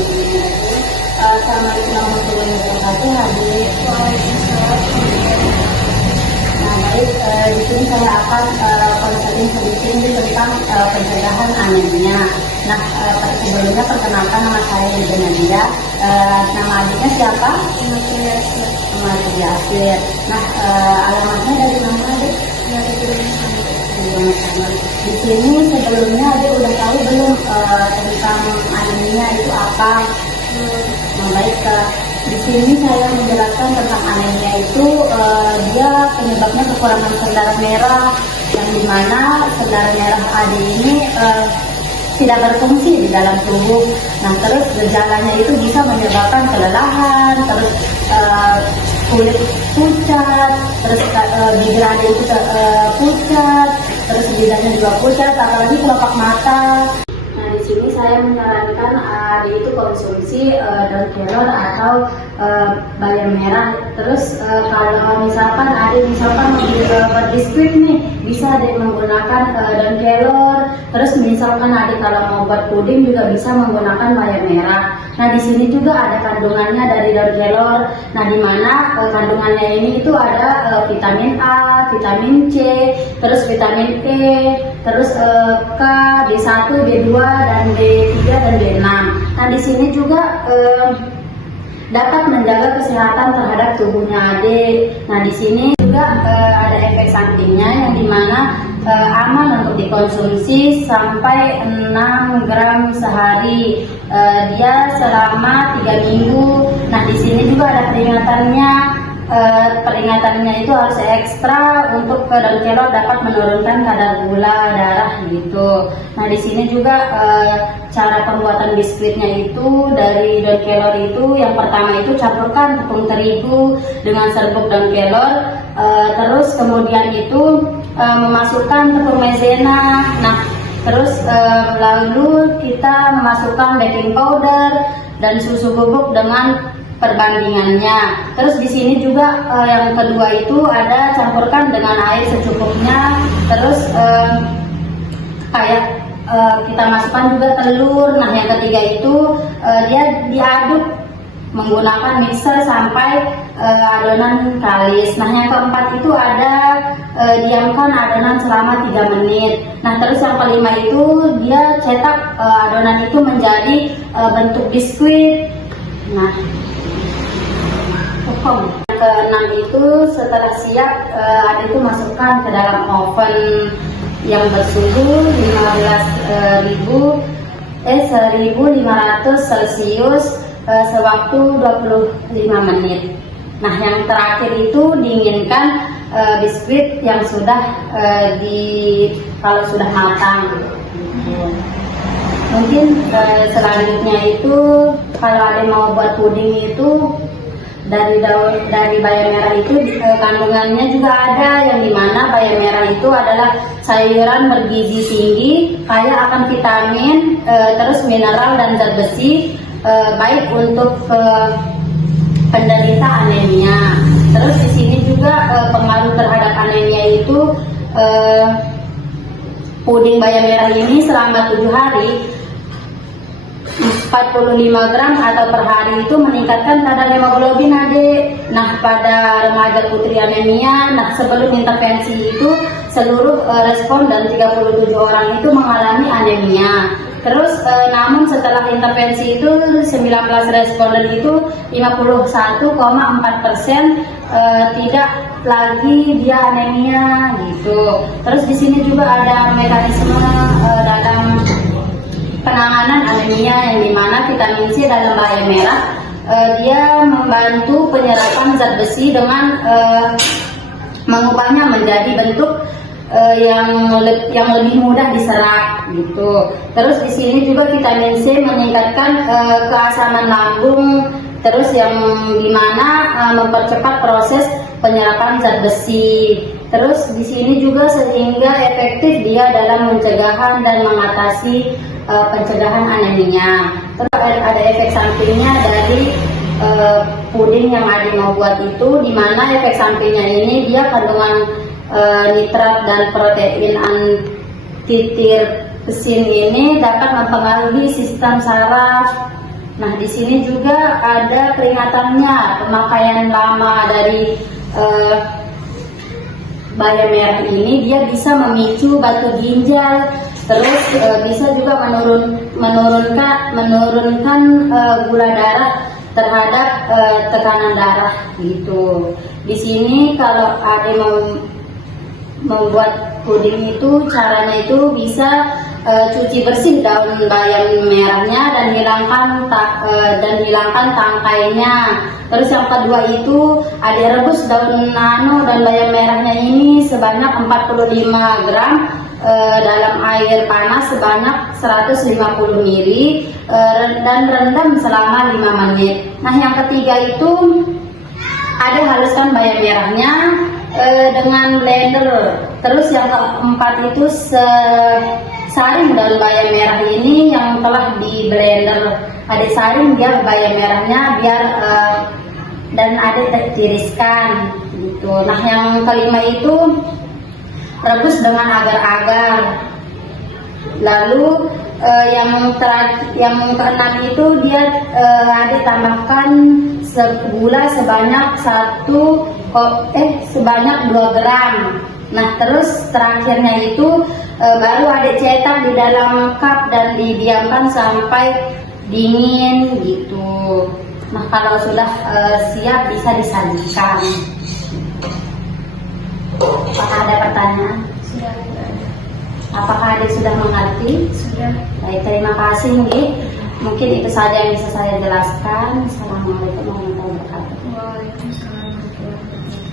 Assalamualaikum warahmatullahi wabarakatuh. Hadir. Nah, baik, di sini saya akan konseling sedikit tentang pencegahan anemia. Nah, sebelumnya perkenalkan nama saya Ibu Nadia. Nama adiknya siapa? Mati Yasir. Nah, alamatnya dari mana, Adik? Di sini sebelumnya Adik udah tahu belum tentang anemia itu apa? Baik, di sini saya menjelaskan tentang anemia itu dia penyebabnya kekurangan sel darah merah, yang dimana sel darah merah AD ini tidak berfungsi di dalam tubuh. Nah, terus gejalanya itu bisa menyebabkan kelelahan, terus kulit pucat, terus bibir AD itu pucat, terus lidahnya juga pucat, apalagi kelopak mata. Nah, di sini saya menyarankan AD itu konsumsi daun kelor atau bayam merah. Terus kalau misalkan AD berbiskuit nih, bisa AD menggunakan daun kelor. Terus misalkan AD kalau mau buat puding juga bisa menggunakan bayam merah. Nah, di sini juga ada kandungannya dari daun kelor. Nah, di mana kandungannya ini itu ada vitamin A, vitamin C, terus vitamin E, terus K, B1, B2, dan B3 dan B6. Nah, di sini juga dapat menjaga kesehatan terhadap tubuhnya adik. Nah, di sini juga ada efek sampingnya yang dimana aman untuk dikonsumsi sampai 6 gram sehari. Dia selama 3 minggu. Nah, di sini juga ada peringatannya. Peringatannya itu harus ekstra untuk daun kelor dapat menurunkan kadar gula darah gitu. Nah, di sini juga cara pembuatan biskuitnya itu dari daun kelor itu yang pertama itu campurkan tepung terigu dengan serbuk daun kelor, terus kemudian itu memasukkan tepung maizena. Nah, terus lalu kita memasukkan baking powder dan susu bubuk dengan perbandingannya. Terus di sini juga yang kedua itu ada campurkan dengan air secukupnya. Terus kita masukkan juga telur. Nah, yang ketiga itu dia diaduk menggunakan mixer sampai adonan kalis. Nah, yang keempat itu ada diamkan adonan selama 3 menit. Nah, terus yang kelima itu dia cetak adonan itu menjadi bentuk biskuit. Nah, keenam itu setelah siap ada itu masukkan ke dalam oven yang bersuhu 1500 Celcius sewaktu 25 menit. Nah, yang terakhir itu dinginkan biskuit yang sudah kalau sudah matang. Mungkin selanjutnya itu kalau ada mau buat puding itu dari bayam merah itu kandungannya juga ada, yang dimana bayam merah itu adalah sayuran bergizi tinggi, kaya akan vitamin, terus mineral dan zat besi, baik untuk penderita anemia. Terus di sini juga pengaruh terhadap anemia itu puding bayam merah ini selama 7 hari 45 gram atau per hari itu meningkatkan kadar hemoglobin adik. Nah, pada remaja putri anemia, nah sebelum intervensi itu seluruh responden 37 orang itu mengalami anemia. Terus namun setelah intervensi itu 19 responden itu 51,4% tidak lagi dia anemia gitu. Terus di sini juga ada mekanisme dalam penanganan anemia, yang dimana vitamin C dalam bayam merah dia membantu penyerapan zat besi dengan mengubahnya menjadi bentuk yang lebih mudah diserap gitu. Terus di sini juga vitamin C meningkatkan keasaman lambung, terus yang dimana mempercepat proses penyerapan zat besi. Terus di sini juga sehingga efektif dia dalam pencegahan dan mengatasi pencegahan anemia. Terus ada efek sampingnya dari puding yang Adi mau buat itu, dimana efek sampingnya ini dia kandungan nitrat dan protein antitirpsin ini dapat mempengaruhi sistem saraf. Nah, di sini juga ada peringatannya, pemakaian lama dari bayam merah ini dia bisa memicu batu ginjal, terus bisa juga menurunkan gula darah terhadap tekanan darah gitu. Di sini kalau ada mau membuat puding itu, caranya itu bisa cuci bersih daun bayam merahnya dan hilangkan tangkainya. Terus yang kedua itu ada rebus daun nano dan bayam merahnya ini sebanyak 45 gram dalam air panas sebanyak 150 ml dan rendam selama 5 menit. Nah, yang ketiga itu ada haluskan bayam merahnya dengan blender. Terus yang keempat itu saring daun bayam merah ini yang telah di blender. Ada saring dia bayam merahnya biar dan ada tiriskan gitu. Nah, yang kelima itu rebus dengan agar-agar. Lalu yang keenam itu dia ada tambahkan gula sebanyak 2 gram. Nah, terus terakhirnya itu baru ada cetak di dalam cup dan didiamkan sampai dingin gitu. Nah, kalau sudah siap bisa disajikan. Apakah ada pertanyaan? Sudah. Apakah adik sudah mengerti? Sudah. Baik, terima kasih Nggih. Mungkin itu saja yang bisa saya jelaskan. Assalamualaikum warahmatullahi wabarakatuh. Waalaikumsalam warahmatullahi wabarakatuh.